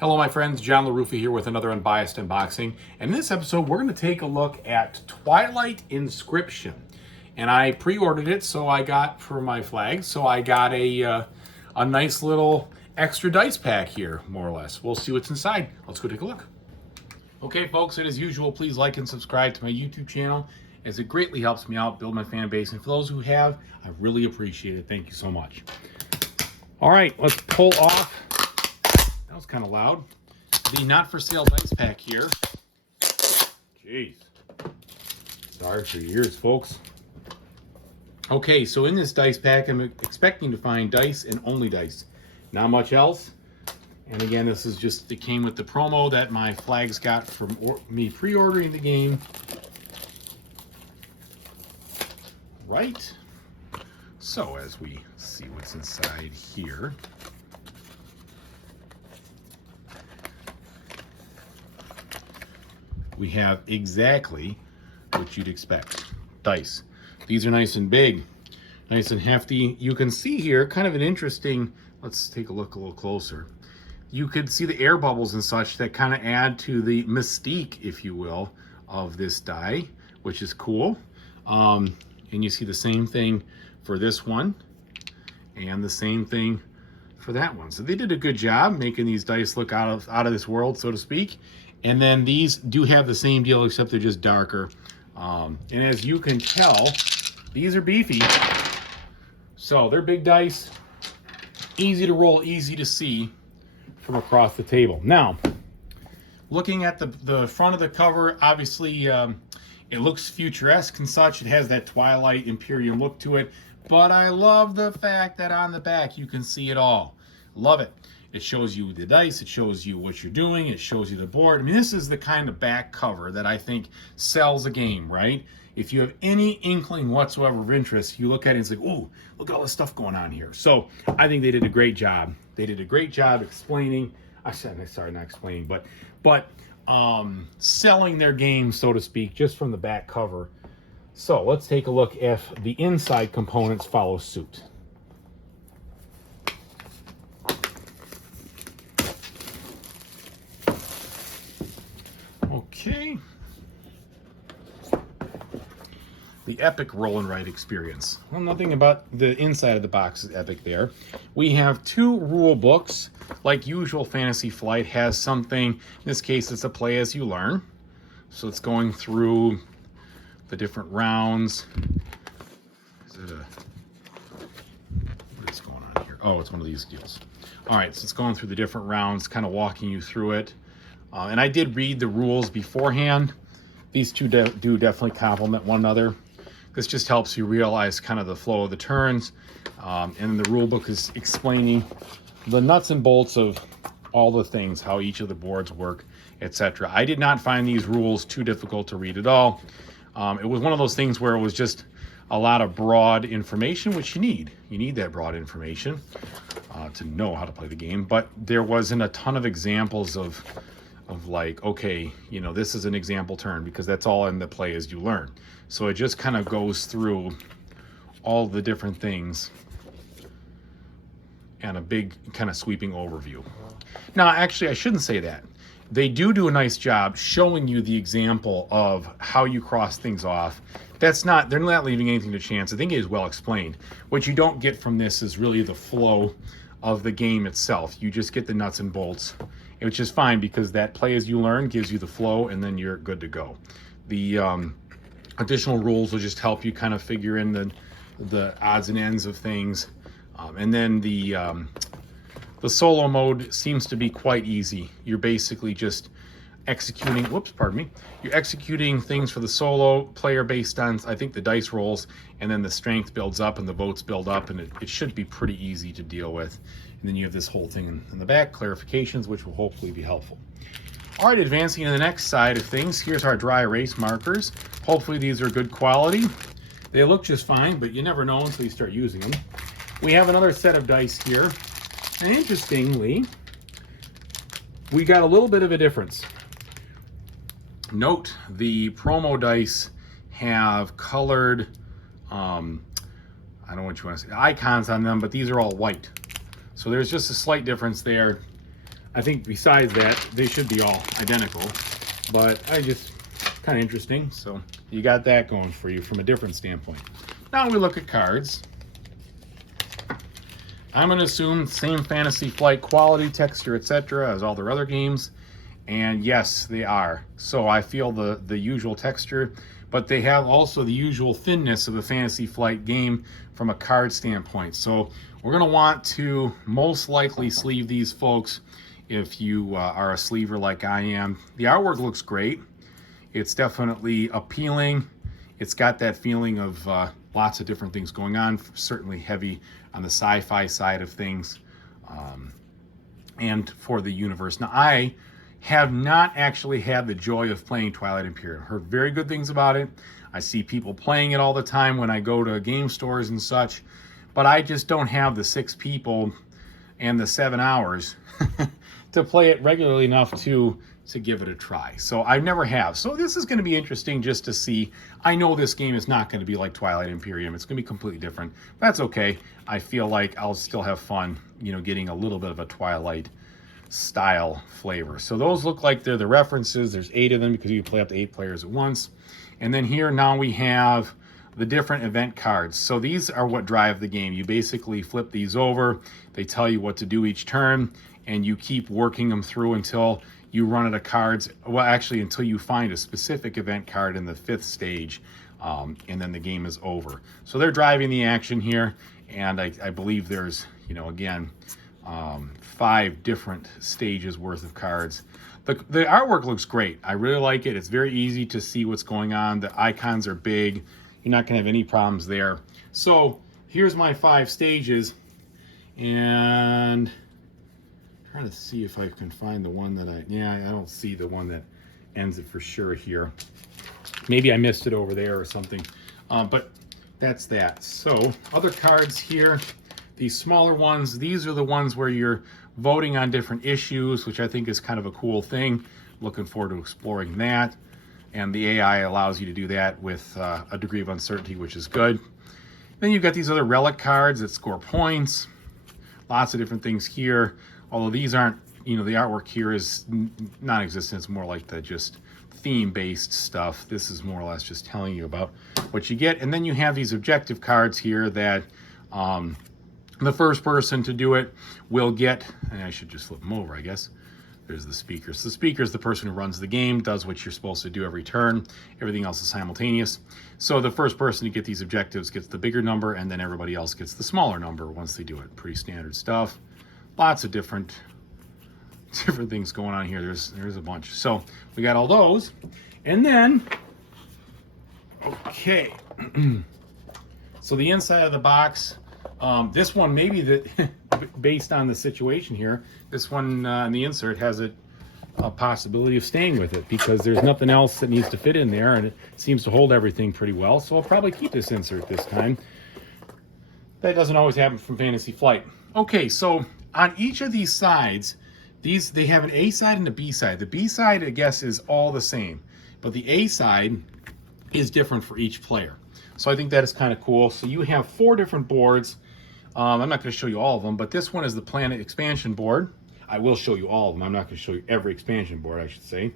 Hello my friends, John LaRuffa here with another Unbiased unboxing. And in this episode, we're going to take a look at Twilight Inscription. And I pre-ordered it, so I got for my flags, so I got a nice little extra dice pack here, more or less. We'll see what's inside. Let's go take a look. Okay folks, as usual, please like and subscribe to my YouTube channel, as it greatly helps me out, build my fan base. And for those who have, I really appreciate it. Thank you so much. All right, let's pull off. That was kind of loud. The not for sale dice pack here. Jeez. Sorry for your ears, folks. Okay, so in this dice pack, I'm expecting to find dice and only dice. Not much else. And again, this is just, it came with the promo that my flags got from me pre-ordering the game. Right. So as we see what's inside here. We have exactly what you'd expect. Dice. These are nice and big, nice and hefty. You can see here kind of an interesting, let's take a look a little closer. You could see the air bubbles and such that kind of add to the mystique, if you will, of this die, which is cool. And you see the same thing for this one and the same thing for that one. So they did a good job making these dice look out of this world, so to speak. And then these do have the same deal, except they're just darker. And as you can tell, these are beefy. So they're big dice, easy to roll, easy to see from across the table. Now, looking at the front of the cover, obviously it looks futuresque and such. It has that Twilight Imperium look to it. But I love the fact that on the back you can see it all. Love it. It shows you the dice, it shows you what you're doing, it shows you the board. I mean, this is the kind of back cover that I think sells a game, right? If you have any inkling whatsoever of interest, you look at it and it's like, ooh, look at all this stuff going on here. So I think they did a great job. They did a great job explaining, sorry, not explaining, but selling their game, so to speak, just from the back cover. So let's take a look if the inside components follow suit. Okay. The epic roll and write experience. Well, nothing about the inside of the box is epic there. We have two rule books. Like usual, Fantasy Flight has something. In this case, it's a play as you learn. So it's going through the different rounds. What is going on here? Oh, it's one of these deals. All right, so it's going through the different rounds, kind of walking you through it. And I did read the rules beforehand. These two do definitely complement one another. This just helps you realize kind of the flow of the turns. And the rule book is explaining the nuts and bolts of all the things, how each of the boards work, etc. I did not find these rules too difficult to read at all. It was one of those things where it was just a lot of broad information, which you need. You need that broad information to know how to play the game. But there wasn't a ton of examples of like, okay, you know, this is an example turn, because that's all in the play as you learn. So it just kind of goes through all the different things and a big kind of sweeping overview. Now, actually, I shouldn't say that. They do a nice job showing you the example of how you cross things off. They're not leaving anything to chance. I think it is well explained. What you don't get from this is really the flow of the game itself. You just get the nuts and bolts, which is fine, because that play as you learn gives you the flow, and then you're good to go. The additional rules will just help you kind of figure in the odds and ends of things. And then the solo mode seems to be quite easy. You're basically just executing, you're executing things for the solo player based on, I think, the dice rolls, and then the strength builds up and the votes build up, and it should be pretty easy to deal with. And then you have this whole thing in the back, clarifications, which will hopefully be helpful. All right, advancing to the next side of things, here's our dry erase markers. Hopefully these are good quality. They look just fine, but you never know until you start using them. We have another set of dice here. And interestingly, we got a little bit of a difference. Note the promo dice have colored, I don't know what you want to say, icons on them, but these are all white. So there's just a slight difference there. I think besides that, they should be all identical, but I just, kind of interesting. So you got that going for you from a different standpoint. Now we look at cards. I'm going to assume same Fantasy Flight quality, texture, etc. as all their other games. And yes, they are. So I feel the usual texture, but they have also the usual thinness of a Fantasy Flight game from a card standpoint. So we're going to want to most likely sleeve these folks if you are a sleever like I am. The artwork looks great. It's definitely appealing. It's got that feeling of lots of different things going on, certainly heavy on the sci-fi side of things, and for the universe. Now, I have not actually had the joy of playing Twilight Imperium. Heard very good things about it. I see people playing it all the time when I go to game stores and such, but I just don't have the 6 people and the 7 hours to play it regularly enough to give it a try. So I never have. So this is going to be interesting just to see. I know this game is not going to be like Twilight Imperium. It's going to be completely different. That's okay. I feel like I'll still have fun, you know, getting a little bit of a Twilight style flavor. So those look like they're the references. There's 8 of them because you can play up to 8 players at once. And then here now we have the different event cards. So these are what drive the game. You basically flip these over. They tell you what to do each turn, and you keep working them through until you run out of cards. Well, actually, until you find a specific event card in the 5th stage, and then the game is over. So they're driving the action here, and I believe there's, you know, again, 5 different stages worth of cards. The artwork looks great. I really like it. It's very easy to see what's going on. The icons are big. You're not going to have any problems there. So here's my 5 stages, and I'm trying to see if I can find the one that I don't see the one that ends it for sure here. Maybe I missed it over there or something, but that's that. So other cards here, these smaller ones, these are the ones where you're voting on different issues, which I think is kind of a cool thing. Looking forward to exploring that. And the AI allows you to do that with a degree of uncertainty, which is good. Then you've got these other relic cards that score points. Lots of different things here. Although these aren't, you know, the artwork here is non-existent. It's more like the just theme-based stuff. This is more or less just telling you about what you get. And then you have these objective cards here that the first person to do it will get, and I should just flip them over, I guess. There's the speaker. So the speaker is the person who runs the game, does what you're supposed to do every turn. Everything else is simultaneous. So the first person to get these objectives gets the bigger number, and then everybody else gets the smaller number once they do it. Pretty standard stuff. Lots of different things going on here. There's a bunch. So we got all those. And then, okay. So the inside of the box, this one maybe based on the situation here, this one in the insert has a possibility of staying with it because there's nothing else that needs to fit in there, and it seems to hold everything pretty well. So I'll probably keep this insert this time. That doesn't always happen from Fantasy Flight. Okay, so on each of these sides, they have an A side and a B side. The B side, I guess, is all the same, but the A side is different for each player. So I think that is kind of cool. So you have 4 different boards. I'm not going to show you all of them, but this one is the Planet expansion board. I will show you all of them. I'm not going to show you every expansion board, I should say,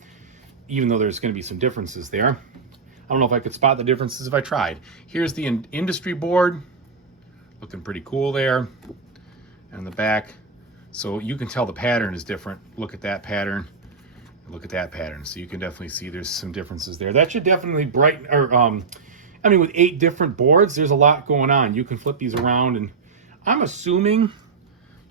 even though there's going to be some differences there. I don't know if I could spot the differences if I tried. Here's the industry board. Looking pretty cool there. And the back. So you can tell the pattern is different. Look at that pattern. Look at that pattern. So you can definitely see there's some differences there. That should definitely brighten, or I mean, with 8 different boards, there's a lot going on. You can flip these around, and I'm assuming,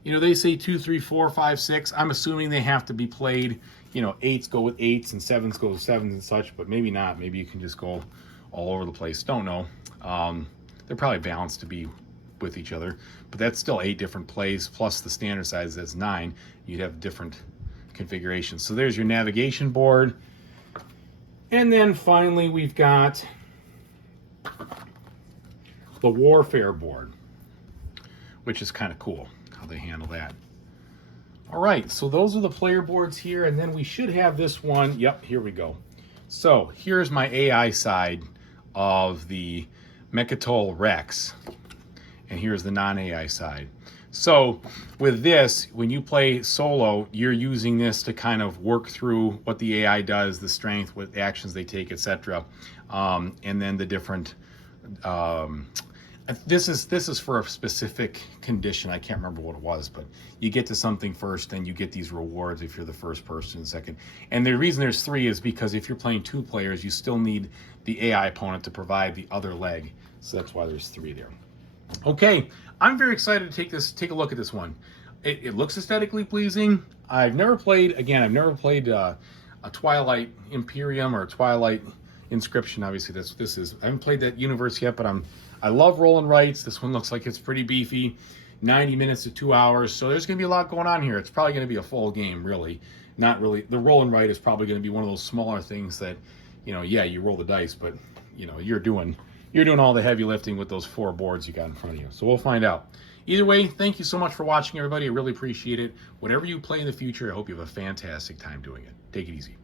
you know, they say 2, 3, 4, 5, 6. I'm assuming they have to be played, you know, 8s go with 8s and 7s go with 7s and such, but maybe not. Maybe you can just go all over the place. Don't know. They're probably balanced to be with each other, but that's still 8 different plays plus the standard size that's 9. You'd have different configurations. So there's your navigation board. And then finally we've got the warfare board, which is kind of cool how they handle that. All right, so those are the player boards here, and then we should have this one. Yep, here we go. So here's my AI side of the Mechatol Rex, and here's the non-AI side. So with this, when you play solo, you're using this to kind of work through what the AI does, the strength, what actions they take, etc. And then the different. This is for a specific condition. I can't remember what it was, but you get to something first, then you get these rewards if you're the first person, second. And the reason there's 3 is because if you're playing 2 players, you still need the AI opponent to provide the other leg. So that's why there's 3 there. Okay, I'm very excited to take a look at this one. It looks aesthetically pleasing. I've never played a Twilight Imperium or Twilight Inscription. Obviously, that's what this is. I haven't played that universe yet, but I love roll and writes. This one looks like it's pretty beefy. 90 minutes to 2 hours, so there's going to be a lot going on here. It's probably going to be a full game, really. Not really. The roll and write is probably going to be one of those smaller things that, yeah, you roll the dice, but you're doing all the heavy lifting with those 4 boards you got in front of you. So we'll find out. Either way, thank you so much for watching, everybody. I really appreciate it. Whatever you play in the future, I hope you have a fantastic time doing it. Take it easy.